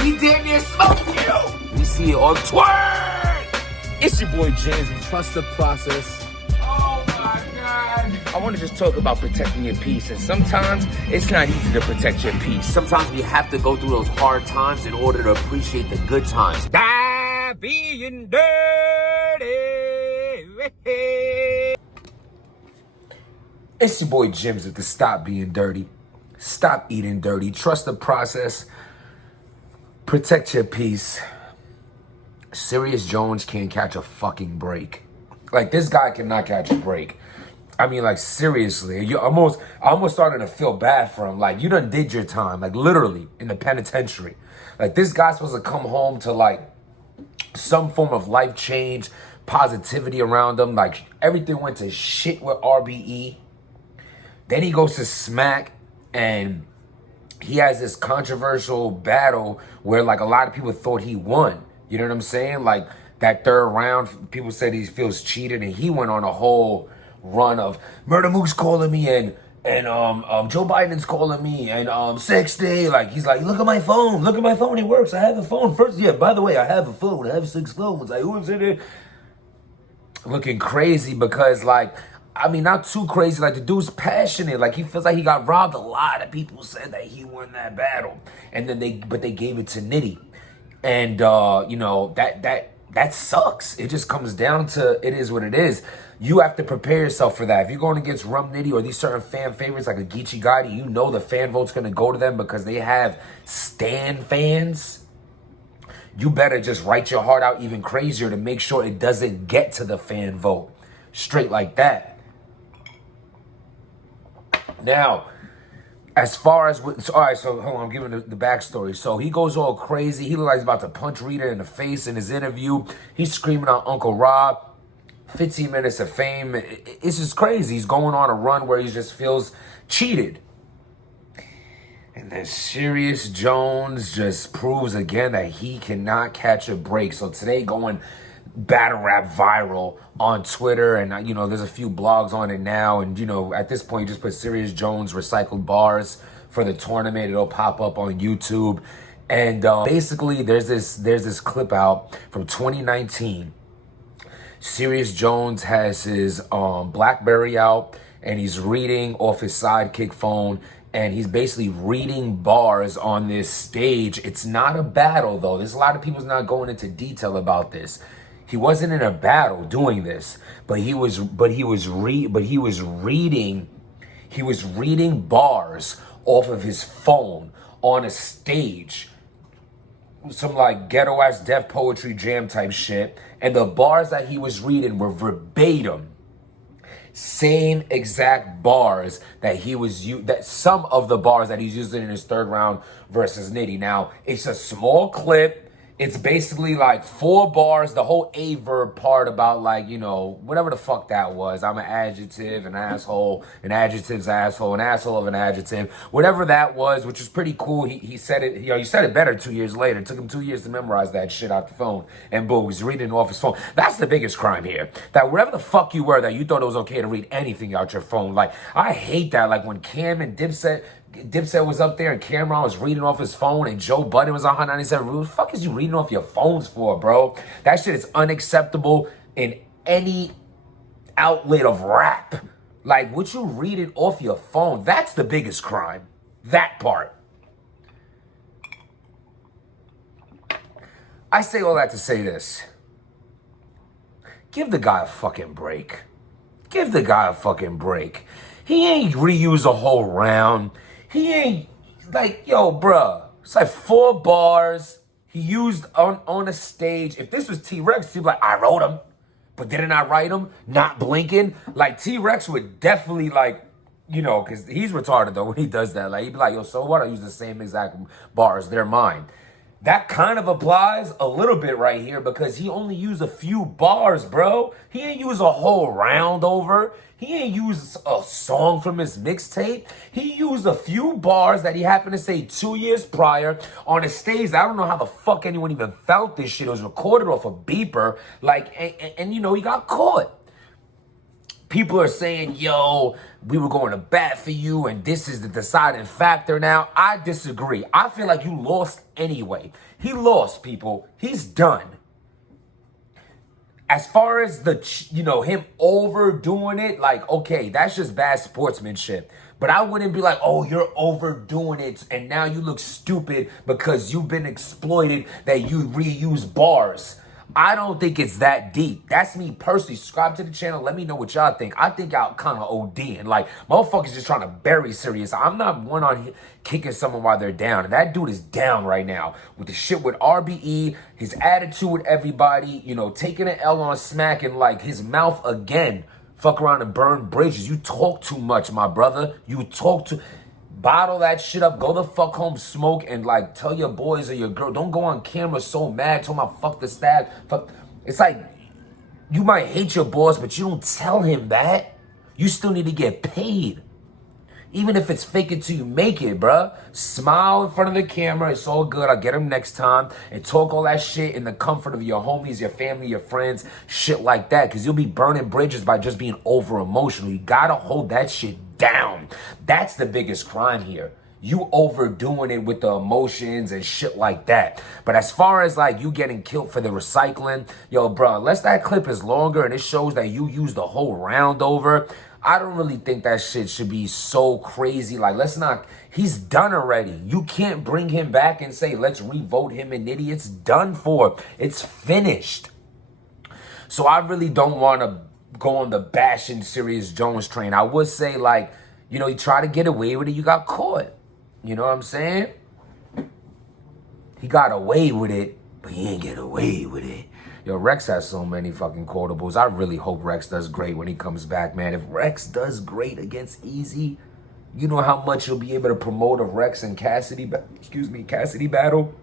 He damn near smoked you. We see it on Twitter. It's your boy James. Trust the process. Oh my God. I want to just talk about protecting your peace. And sometimes it's not easy to protect your peace. Sometimes we have to go through those hard times in order to appreciate the good times. Die being dirty. It's your boy Jims with the Stop Being Dirty. Stop eating dirty. Trust the process. Protect your peace. Serous Jones can't catch a fucking break. Like, this guy cannot catch a break. I mean, like, seriously. I almost started to feel bad for him. Like, you done did your time. Like, literally, in the penitentiary. Like, this guy's supposed to come home to, like, some form of life change, positivity around him. Like, everything went to shit with RBE. Then he goes to Smack, and he has this controversial battle where, like, a lot of people thought he won. You know what I'm saying? Like, that third round, people said he feels cheated, and he went on a whole run of Murder Mook's calling me, and Joe Biden's calling me, and 60. Like, he's like, look at my phone. Look at my phone. It works. I have a phone. First, yeah, by the way, I have a phone. I have 6 phones. Like, who's in it? Looking crazy because, like, I mean, not too crazy. Like, the dude's passionate. Like, he feels like he got robbed. A lot of people said that he won that battle. And then they gave it to Nitty. And, you know, that sucks. It just comes down to, it is what it is. You have to prepare yourself for that. If you're going against Rum Nitty or these certain fan favorites like a Geechee Gotti, you know the fan vote's going to go to them because they have stan fans. You better just write your heart out even crazier to make sure it doesn't get to the fan vote. Straight like that. Now, as far as, all right, so hold on, I'm giving the backstory. So he goes all crazy. He looks like he's about to punch Rita in the face in his interview. He's screaming out Uncle Rob. 15 minutes of fame. It's just crazy. He's going on a run where he just feels cheated. And then Serous Jones just proves again that he cannot catch a break. So today going battle rap viral on Twitter, and you know, there's a few blogs on it now, and you know, at this point you just put Serous Jones recycled bars for the tournament, it'll pop up on YouTube. And basically there's this clip out from 2019. Serous Jones has his BlackBerry out, and he's reading off his sidekick phone, and he's basically reading bars on this stage. It's not a battle though. There's a lot of people's not going into detail about this. He wasn't in a battle doing this, but he was reading bars off of his phone on a stage. Some like ghetto ass Def Poetry Jam type shit. And the bars that he was reading were verbatim. Same exact bars that some of the bars that he's using in his third round versus Nitty. Now, it's a small clip. It's basically like 4 bars, the whole A-verb part about, like, you know, whatever the fuck that was. I'm an adjective, an asshole, an adjective's asshole, an asshole of an adjective. Whatever that was, which is pretty cool. He said it, you know, he said it better 2 years later. It took him 2 years to memorize that shit off the phone. And boom, he's reading it off his phone. That's the biggest crime here. That wherever the fuck you were, that you thought it was okay to read anything out your phone. Like, I hate that. Like, when Cam and Dipset was up there and Cameron was reading off his phone and Joe Budden was on 97. What the fuck is you reading off your phones for, bro? That shit is unacceptable in any outlet of rap. Like, what you reading off your phone, that's the biggest crime. That part. I say all that to say this. Give the guy a fucking break. Give the guy a fucking break. He ain't reused a whole round. He ain't, like, yo, bruh. It's like 4 bars he used on a stage. If this was T-Rex, he'd be like, I wrote him. But didn't I write him? Not blinking. Like, T-Rex would definitely, like, you know, because he's retarded, though, when he does that. Like, he'd be like, yo, so what? I use the same exact bars. They're mine. That kind of applies a little bit right here because he only used a few bars, bro. He ain't used a whole round over. He ain't used a song from his mixtape. He used a few bars that he happened to say 2 years prior on a stage. I don't know how the fuck anyone even felt this shit. It was recorded off a beeper. Like, and you know, he got caught. People are saying, yo, we were going to bat for you and this is the deciding factor now. I disagree. I feel like you lost anyway. He lost, people. He's done. As far as him overdoing it, like, okay, that's just bad sportsmanship. But I wouldn't be like, oh, you're overdoing it and now you look stupid because you've been exploited that you reuse bars. I don't think it's that deep. That's me personally. Subscribe to the channel. Let me know what y'all think. I think y'all kind of ODing. Like, motherfuckers just trying to bury Serious. I'm not one on kicking someone while they're down. And that dude is down right now with the shit with RBE, his attitude with everybody, taking an L on Smack and like his mouth again. Fuck around and burn bridges. You talk too much, my brother. You talk too... Bottle that shit up, go the fuck home, smoke, and like tell your boys or your girl, don't go on camera so mad, talking about fuck the stab, fuck. It's like, you might hate your boss, but you don't tell him that. You still need to get paid. Even if it's fake it till you make it, bruh. Smile in front of the camera, it's all good, I'll get him next time, and talk all that shit in the comfort of your homies, your family, your friends, shit like that, because you'll be burning bridges by just being over emotional. You gotta hold that shit down. That's the biggest crime here. You overdoing it with the emotions and shit like that. But as far as like you getting killed for the recycling, yo, bro, unless that clip is longer and it shows that you used the whole round over, I don't really think that shit should be so crazy. Like, let's not, he's done already. You can't bring him back and say, let's revote him an idiot. It's done for. It's finished. So I really don't want to go on the bashing Serous Jones train. I would say, like, he tried to get away with it. You got caught. You know what I'm saying? He got away with it, but he ain't get away with it. Yo, Rex has so many fucking quotables. I really hope Rex does great when he comes back, man. If Rex does great against Easy, you know how much you'll be able to promote a Rex and Cassidy battle?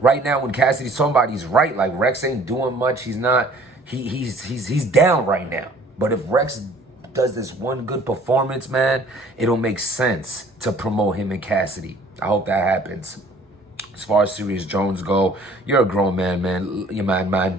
Right now, when Cassidy's talking about, he's right. Like, Rex ain't doing much. He's not... He's down right now. But if Rex does this one good performance, man, it'll make sense to promote him and Cassidy. I hope that happens. As far as Serous Jones go, you're a grown man, man.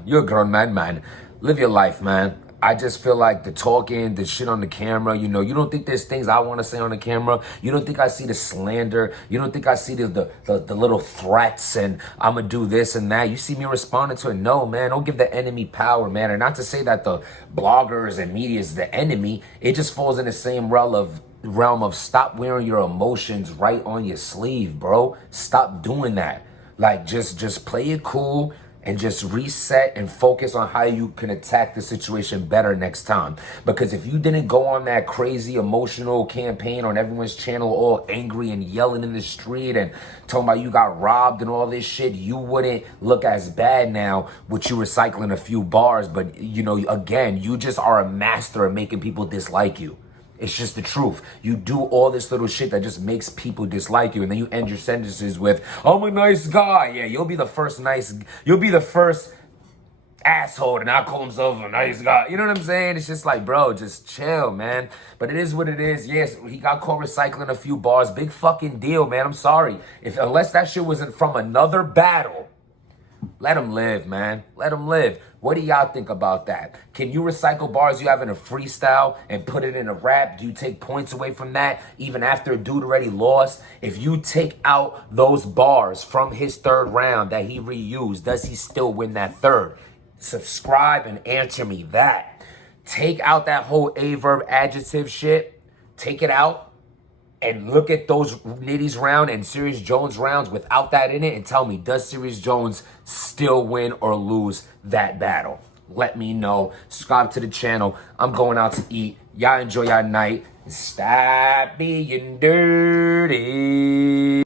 You're a grown man. Live your life, man. I just feel like the talking, the shit on the camera, you don't think there's things I want to say on the camera. You don't think I see the slander. You don't think I see the little threats and I'm going to do this and that. You see me responding to it. No, man, don't give the enemy power, man. And not to say that the bloggers and media is the enemy. It just falls in the same realm of stop wearing your emotions right on your sleeve, bro. Stop doing that. Like, just play it cool. And just reset and focus on how you can attack the situation better next time. Because if you didn't go on that crazy emotional campaign on everyone's channel all angry and yelling in the street and talking about you got robbed and all this shit, you wouldn't look as bad now with you recycling a few bars. But, again, you just are a master of making people dislike you. It's just the truth. You do all this little shit that just makes people dislike you. And then you end your sentences with, I'm a nice guy. Yeah, you'll be the first asshole to not call himself a nice guy. You know what I'm saying? It's just like, bro, just chill, man. But it is what it is. Yes, he got caught recycling a few bars. Big fucking deal, man. I'm sorry. Unless that shit wasn't from another battle, let him live, man. Let him live. What do y'all think about that? Can you recycle bars you have in a freestyle and put it in a rap? Do you take points away from that even after a dude already lost? If you take out those bars from his third round that he reused, does he still win that third? Subscribe and answer me that. Take out that whole A-verb adjective shit. Take it out. And look at those Nitty's round and Serous Jones rounds without that in it and tell me, does Serous Jones still win or lose that battle? Let me know. Subscribe to the channel. I'm going out to eat. Y'all enjoy your night. Stop being dirty.